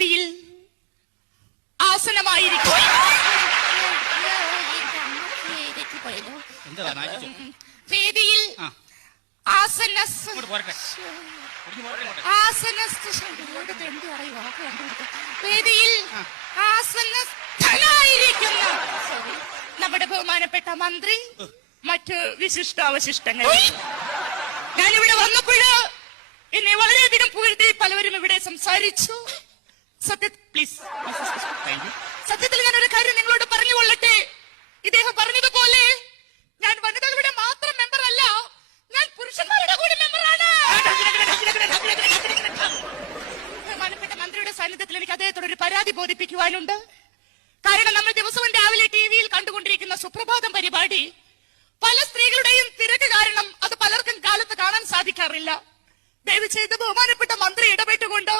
വേദിയിൽ ആസനമായിരിക്കും. വേദിയിൽ വേദിയിൽ ആസനസ്ഥനായിരിക്കുന്ന നമ്മുടെ ബഹുമാനപ്പെട്ട മന്ത്രി, മറ്റ് വിശിഷ്ടാവശിഷ്ടങ്ങൾ. ഞാനിവിടെ വന്നപ്പോഴ് എന്നെ വളരെയധികം പുകഴ്ത്തി പലവരും ഇവിടെ സംസാരിച്ചു. സത്യത്തിൽ ഞാനൊരു കാര്യം നിങ്ങളോട് പറഞ്ഞുകൊള്ളട്ടെ. ഇദ്ദേഹം പറഞ്ഞതുപോലെ ഞാൻ വനിതകളുടെ മാത്രം മെമ്പർ അല്ല, ഞാൻ പുരുഷന്മാരുടെ കൂടി മെമ്പറാണ്. ബഹുമാനപ്പെട്ട മന്ത്രിയുടെ സാന്നിധ്യത്തിൽ എനിക്ക് അദ്ദേഹത്തോട് ഒരു പരാതി ബോധിപ്പിക്കുവാനുണ്ട്. കാരണം നമ്മൾ ദിവസവും രാവിലെ ടിവിയിൽ കണ്ടുകൊണ്ടിരിക്കുന്ന സുപ്രഭാതം പരിപാടി പല സ്ത്രീകളുടെയും തിരക്ക് കാരണം അത് പലർക്കും കാലത്ത് കാണാൻ സാധിക്കാറില്ല. ദയവ് ചെയ്ത് ബഹുമാനപ്പെട്ട മന്ത്രി ഇടപെട്ടുകൊണ്ട്